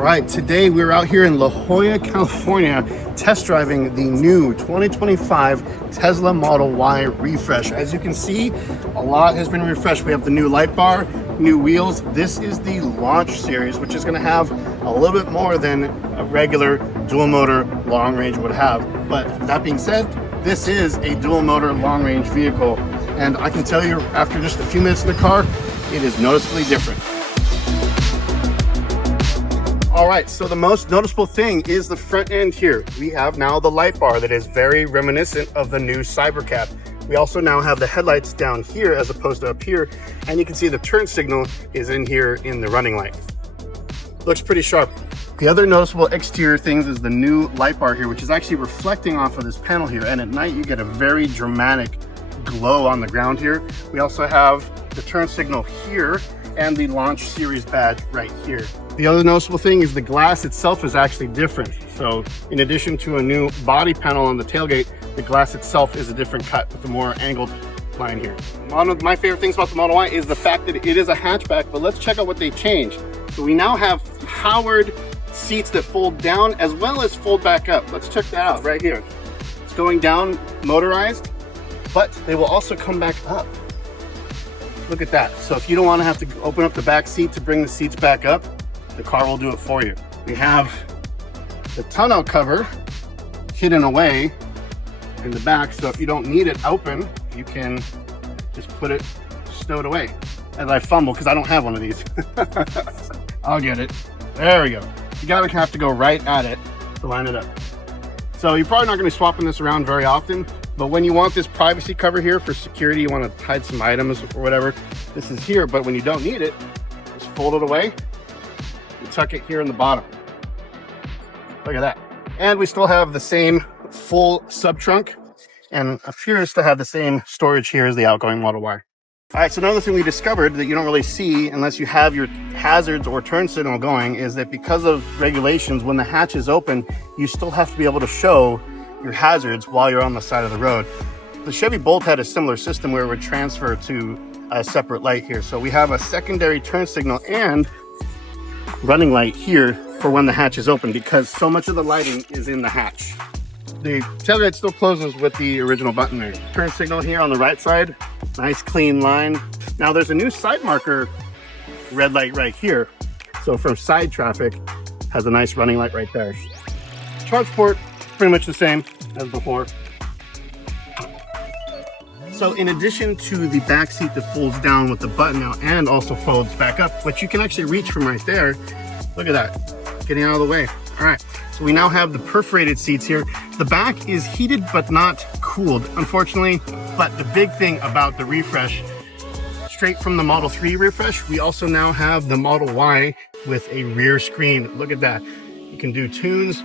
All right, today we're out here in La Jolla, California, test driving the new 2025 Tesla Model Y refresh. As you can see, a lot has been refreshed. We have the new light bar, new wheels. This is the launch series, which is going to have a little bit more than a regular dual motor long range would have. But that being said, this is a dual motor long range vehicle. And I can tell you, after just a few minutes in the car, it is noticeably different. All right, so the most noticeable thing is the front end here. We have now the light bar that is very reminiscent of the new Cybercab. We also now have the headlights down here as opposed to up here, and you can see the turn signal is in here in the running light. Looks pretty sharp. The other noticeable exterior things is the new light bar here, which is actually reflecting off of this panel here, and at night you get a very dramatic glow on the ground here. We also have the turn signal here and the launch series badge right here. The other noticeable thing is the glass itself is actually different. So in addition to a new body panel on the tailgate, the glass itself is a different cut with a more angled line here. One of my favorite things about the Model Y is the fact that it is a hatchback, but let's check out what they changed. So we now have powered seats that fold down as well as fold back up. Let's check that out right here. It's going down motorized, but they will also come back up. Look at that. So if you don't want to have to open up the back seat to bring the seats back up, the car will do it for you. We have the tonneau cover hidden away in the back, so if you don't need it open, you can just put it stowed away. As I fumble because I don't have one of these. I'll get it. There we go. You gotta have to go right at it to line it up. So you're probably not going to be swapping this around very often, but when you want this privacy cover here for security, you want to hide some items or whatever, this is here. But when you don't need it, just fold it away and tuck it here in the bottom. Look at that. And we still have the same full sub trunk and appears to have the same storage here as the outgoing Model Y. All right, so another thing we discovered that you don't really see unless you have your hazards or turn signal going is that because of regulations, when the hatch is open, you still have to be able to show your hazards while you're on the side of the road. The Chevy Bolt had a similar system where it would transfer to a separate light here. So we have a secondary turn signal and running light here for when the hatch is open because so much of the lighting is in the hatch. The tailgate still closes with the original button there. Turn signal here on the right side, nice clean line. Now there's a new side marker red light right here. So from side traffic, has a nice running light right there. Charge port, pretty much the same as before. So in addition to the back seat that folds down with the button now and also folds back up, which you can actually reach from right there, look at that, getting out of the way. All right, so we now have the perforated seats here. The back is heated but not cooled, unfortunately. But the big thing about the refresh, straight from the Model 3 refresh, we also now have the Model Y with a rear screen. Look at that. You can do tunes,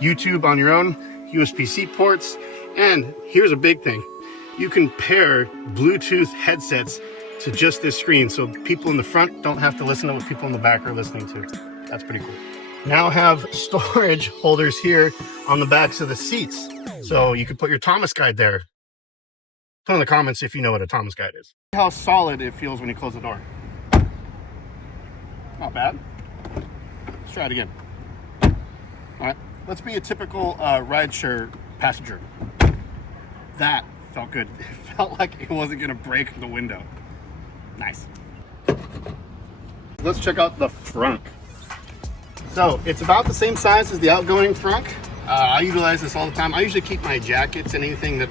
YouTube on your own, USB-C ports, and here's a big thing. You can pair Bluetooth headsets to just this screen, so people in the front don't have to listen to what people in the back are listening to. That's pretty cool. Now have storage holders here on the backs of the seats. So you could put your Thomas guide there. Put in the comments if you know what a Thomas guide is. How solid it feels when you close the door. Not bad. Let's try it again. All right, let's be a typical rideshare passenger. That felt good. It felt like it wasn't gonna break the window. Nice. Let's check out the Frunk. So it's about the same size as the outgoing Frunk. I utilize this all the time. I usually keep my jackets and anything that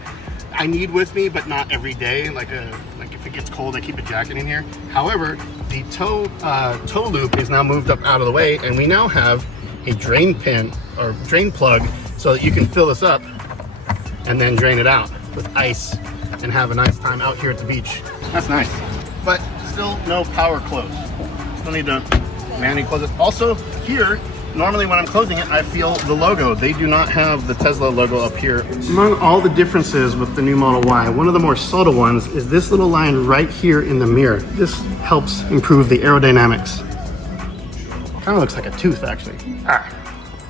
I need with me, but not every day. Like if it gets cold, I keep a jacket in here. However, the toe loop is now moved up out of the way, and we now have a drain pin or drain plug so that you can fill this up and then drain it out with ice and have a nice time out here at the beach. That's nice, but still no power close. Still need to manually close it. Also here, normally when I'm closing it, I feel the logo. They do not have the Tesla logo up here. Among all the differences with the new Model Y, one of the more subtle ones is this little line right here in the mirror. This helps improve the aerodynamics. Kind of looks like a tooth, actually.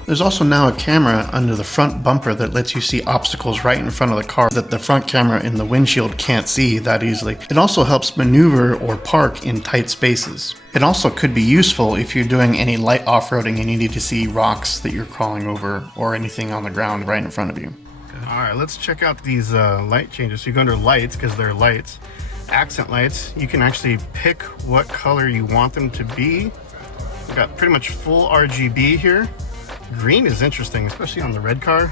There's also now a camera under the front bumper that lets you see obstacles right in front of the car that the front camera in the windshield can't see that easily. It also helps maneuver or park in tight spaces. It also could be useful if you're doing any light off-roading and you need to see rocks that you're crawling over or anything on the ground right in front of you. All right, let's check out these light changes. So you go under lights, because they're lights. Accent lights, you can actually pick what color you want them to be. We've got pretty much full RGB here. Green is interesting, especially on the red car.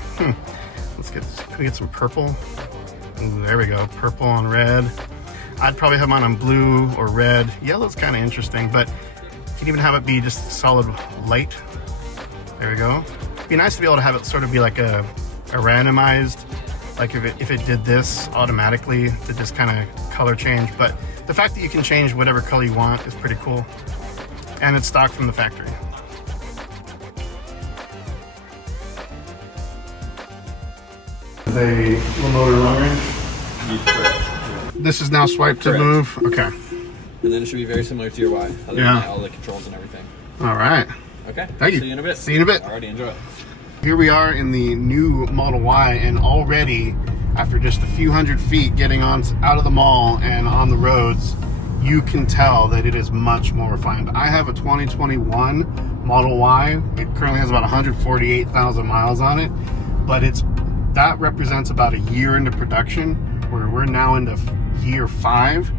Let's can we get some purple? Ooh, there we go, purple on red. I'd probably have mine on blue or red. Yellow's kind of interesting, but you can even have it be just solid light. There we go. It'd be nice to be able to have it sort of be like a randomized, like if it did this automatically to just kind of color change. But the fact that you can change whatever color you want is pretty cool. And it's stock from the factory. The remote long range? This is now swipe to move. Okay. And then it should be very similar to your Y. Other than that, all the controls and everything. All right. Okay. Thank you. See you in a bit. See you in a bit. Alrighty, enjoy. Here we are in the new Model Y, and already after just a few hundred feet getting on out of the mall and on the roads, you can tell that it is much more refined. I have a 2021 Model Y. It currently has about 148,000 miles on it, but that represents about a year into production, where we're now into year 5.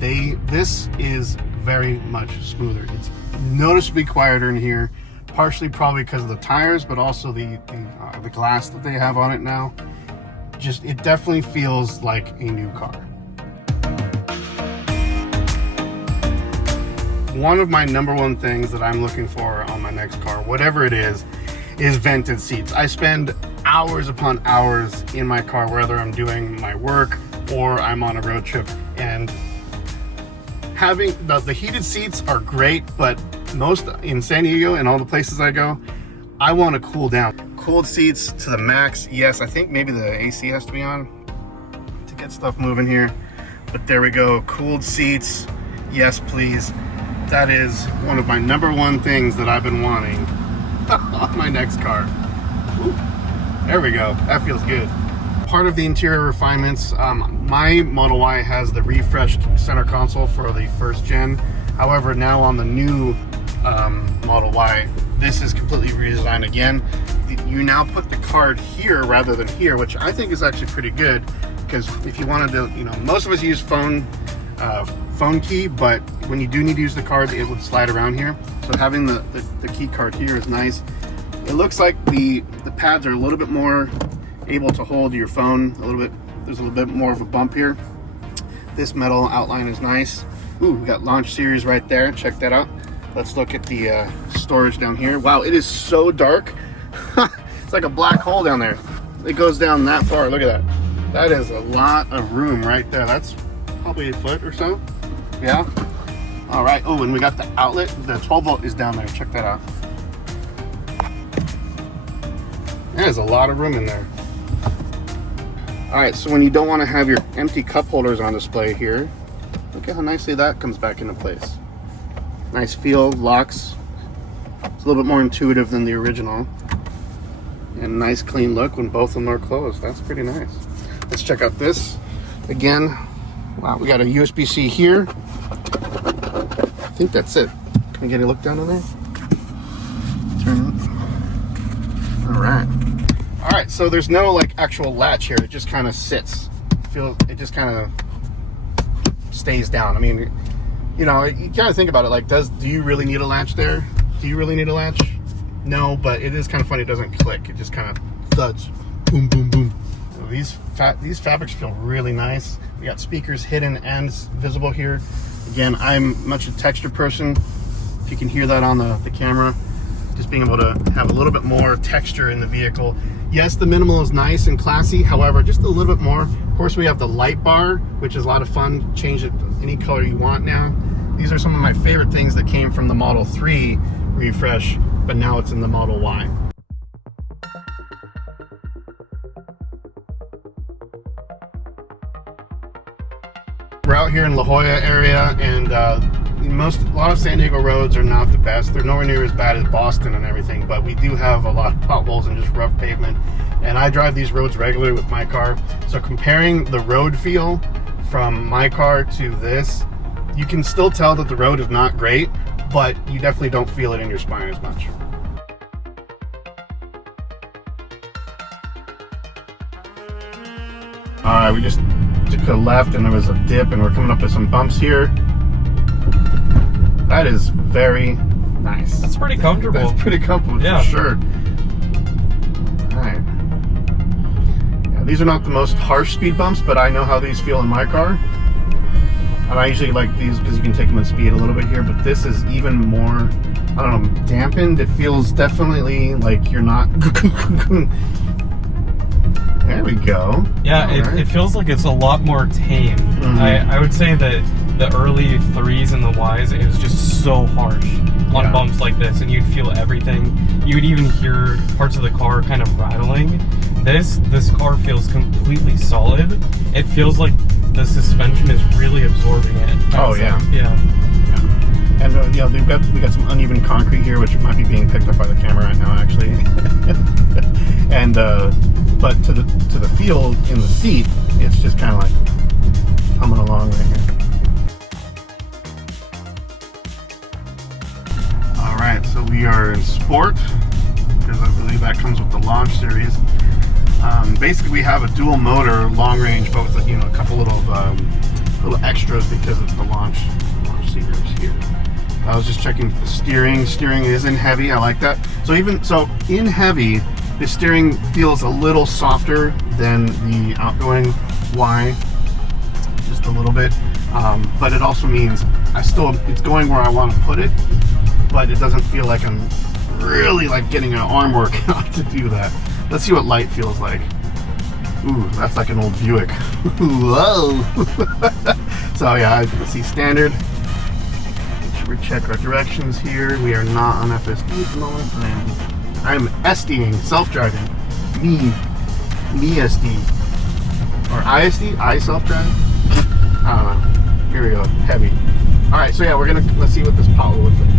This is very much smoother. It's noticeably quieter in here, partially probably because of the tires, but also the glass that they have on it now. It definitely feels like a new car. One of my number one things that I'm looking for on my next car, whatever it is vented seats. I spend hours upon hours in my car, whether I'm doing my work or I'm on a road trip, and having the heated seats are great, but most in San Diego and all the places I go, I want to cool down. Cooled seats to the max. Yes, I think maybe the AC has to be on to get stuff moving here, but there we go. Cooled seats, yes please. That is one of my number one things that I've been wanting on my next car. Ooh, there we go. That feels good. Part of the interior refinements, my Model Y has the refreshed center console for the first gen. However, now on the new Model Y, this is completely redesigned again. You now put the card here rather than here, which I think is actually pretty good, because if you wanted to, most of us use phone key, but when you do need to use the card, it would slide around here. So having the key card here is nice. It looks like the pads are a little bit more able to hold your phone a little bit. There's a little bit more of a bump here. This metal outline is nice. Ooh, we got launch series right there. Check that out. Let's look at the storage down here. Wow, it is so dark. It's like a black hole down there. It goes down that far. Look at that. That is a lot of room right there. That's probably a foot or so. Yeah. All right. Oh, and we got the outlet. The 12 volt is down there. Check that out. There's a lot of room in there. All right, so when you don't want to have your empty cup holders on display here, look at how nicely that comes back into place. Nice feel, locks. It's a little bit more intuitive than the original. And nice clean look when both of them are closed. That's pretty nice. Let's check out this. Again, wow, we got a USB-C here. I think that's it. Can we get a look down in there? Turn it. All right. All right, so there's no like actual latch here. It just kind of sits. It just kind of stays down. I mean, you kind of think about it like, do you really need a latch there? Do you really need a latch? No, but it is kind of funny. It doesn't click. It just kind of thuds. Boom, boom, boom. So these fabrics feel really nice. We got speakers hidden and visible here. Again, I'm much a texture person. If you can hear that on the camera, just being able to have a little bit more texture in the vehicle. Yes, the minimal is nice and classy. However, just a little bit more. Of course, we have the light bar, which is a lot of fun. Change it any color you want now. These are some of my favorite things that came from the Model 3 refresh, but now it's in the Model Y. We're out here in La Jolla area, and a lot of San Diego roads are not the best. They're nowhere near as bad as Boston and everything, but we do have a lot of potholes and just rough pavement. And I drive these roads regularly with my car. So comparing the road feel from my car to this, You can still tell that the road is not great, but you definitely don't feel it in your spine as much. Alright, we just took a left and there was a dip and we're coming up to some bumps here. That is very nice. That's pretty comfortable. That's pretty comfortable, yeah, for sure. Alright. Yeah, these are not the most harsh speed bumps, but I know how these feel in my car. And I usually like these because you can take them at speed a little bit here, but this is even more, I don't know, dampened. It feels definitely like you're not... There we go. Yeah, it feels like it's a lot more tame. I would say that the early 3s and the Ys, it was just so harsh on bumps like this, and you'd feel everything. You would even hear parts of the car kind of rattling. This car feels completely solid. It feels like the suspension is really absorbing it. Oh yeah. Yeah. And yeah, we got some uneven concrete here, which might be being picked up by the camera right now, actually. And but to the feel in the seat, it's just kind of like coming along right here. All right, so we are in Sport because I believe that comes with the Launch series. Basically, we have a dual motor long range, but with a couple little extras because it's the launch series here. I was just checking the steering. Steering is in heavy. I like that. So in heavy, the steering feels a little softer than the outgoing Y, just a little bit. But it also means it's going where I want to put it, but it doesn't feel like I'm really like getting an arm workout to do that. Let's see what light feels like. Ooh, that's like an old Buick. Whoa. So yeah, I see standard. We check our directions here. We are not on FSD at the moment. I'm SDing, self-driving. Me SD. Or ISD? I self-drive? I don't know. Here we go. Heavy. Alright, so yeah, let's see what this pothole looks like.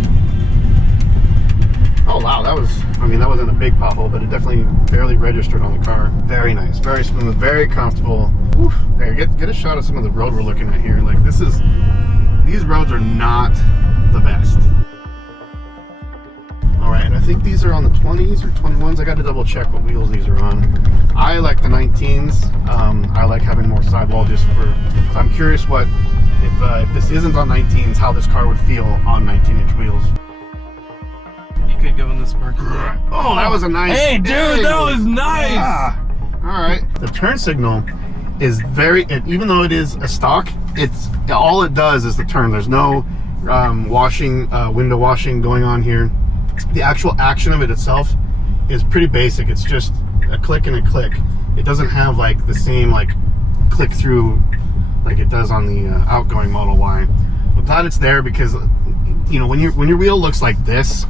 Oh wow, that wasn't a big pothole, but it definitely barely registered on the car. Very nice, very smooth, very comfortable. Whew. There, get a shot of some of the road we're looking at here. Like these roads are not the best. Alright, and I think these are on the 20s or 21s. I got to double check what wheels these are on. I like the 19s. I like having more sidewall so I'm curious if this isn't on 19s, how this car would feel on 19-inch wheels. You could go in this parking lot. Oh, that was a nice... Hey, dude, that was nice! Yeah. Alright. The turn signal is even though it is a stock, all it does is the turn. There's no window washing going on here. The actual action of it itself is pretty basic. It's just a click and a click. It doesn't have like the same like click through like it does on the outgoing Model Y. I'm glad it's there because when your wheel looks like this,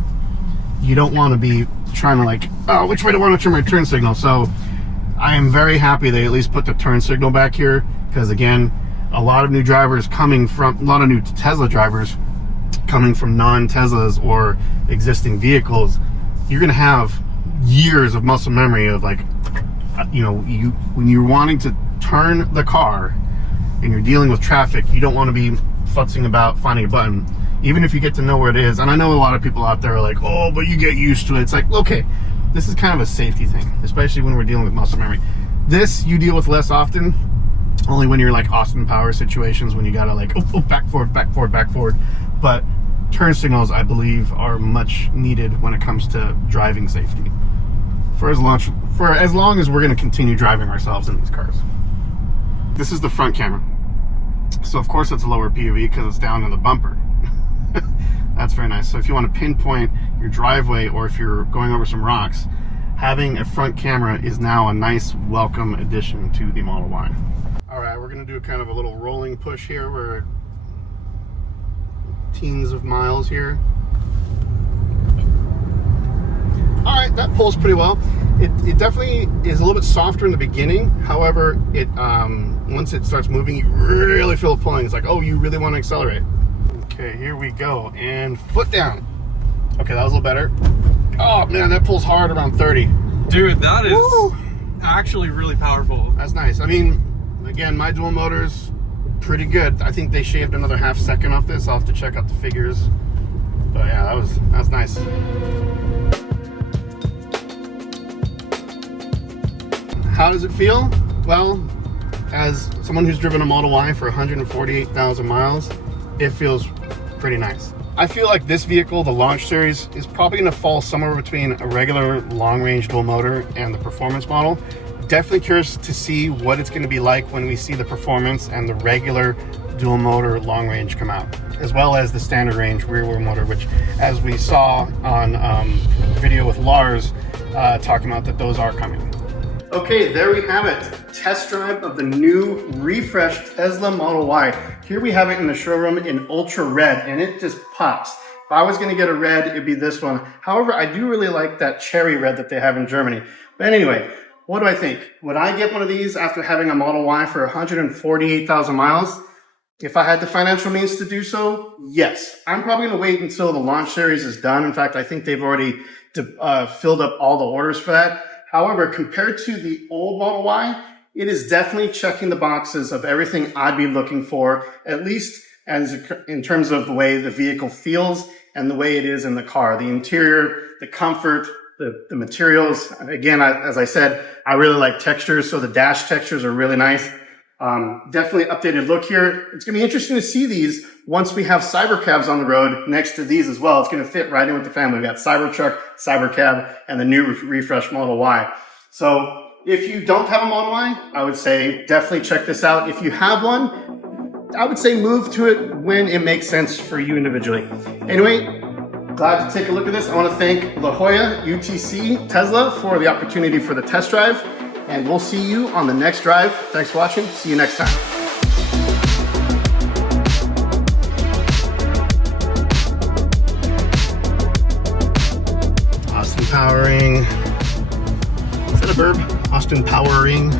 you don't want to be trying to like, oh, which way do I want to turn my turn signal? So I am very happy they at least put the turn signal back here because again, a lot of new Tesla drivers coming from non-Teslas or existing vehicles, you're gonna have years of muscle memory of like, when you're wanting to turn the car and you're dealing with traffic, you don't want to be futzing about finding a button, even if you get to know where it is. And I know a lot of people out there are like, oh, but you get used to it. It's like, okay, this is kind of a safety thing, especially when we're dealing with muscle memory. This you deal with less often, only when you're like Austin Power situations when you gotta like, oh, back forward, back forward, back forward. But turn signals, I believe, are much needed when it comes to driving safety. For as long as we're going to continue driving ourselves in these cars. This is the front camera. So of course it's a lower POV because it's down in the bumper. That's very nice. So if you want to pinpoint your driveway or if you're going over some rocks, having a front camera is now a nice welcome addition to the Model Y. All right, we're going to do kind of a little rolling push here. We're teens of miles here. All right, that pulls pretty well. It definitely is a little bit softer in the beginning. However, once it starts moving, you really feel it pulling. It's like, oh, you really want to accelerate. Okay, here we go. And foot down. Okay, that was a little better. Oh man, that pulls hard around 30. Dude, that is actually really powerful. That's nice. I mean, again, my dual motors pretty good. I think they shaved another half second off this. I'll have to check out the figures. But yeah, that was nice. How does it feel? Well, as someone who's driven a Model Y for 148,000 miles, it feels pretty nice. I feel like this vehicle, the Launch Series, is probably going to fall somewhere between a regular long-range dual motor and the performance model. Definitely curious to see what it's going to be like when we see the performance and the regular dual motor long range come out, as well as the standard range rear wheel motor, which, as we saw on video with Lars talking about, that those are coming. Okay, there we have it. Test drive of the new refreshed Tesla Model Y. Here we have it in the showroom in ultra red, and it just pops. If I was going to get a red, it'd be this one. However, I do really like that cherry red that they have in Germany. But anyway, what do I think? Would I get one of these after having a Model Y for 148,000 miles? If I had the financial means to do so, yes. I'm probably going to wait until the Launch Series is done. In fact, I think they've already filled up all the orders for that. However, compared to the old Model Y, it is definitely checking the boxes of everything I'd be looking for, at least in terms of the way the vehicle feels and the way it is in the car. The interior, the comfort, the materials. Again, as I said, I really like textures, so the dash textures are really nice. Definitely updated look here. It's going to be interesting to see these once we have Cybercabs on the road next to these as well. It's going to fit right in with the family. We've got Cybertruck, Cybercab, and the new refreshed Model Y. So if you don't have a Model Y, I would say definitely check this out. If you have one, I would say move to it when it makes sense for you individually. Anyway, glad to take a look at this. I want to thank La Jolla UTC Tesla for the opportunity for the test drive, and we'll see you on the next drive. Thanks for watching. See you next time. Austin powering. Is that a verb? Austin powering.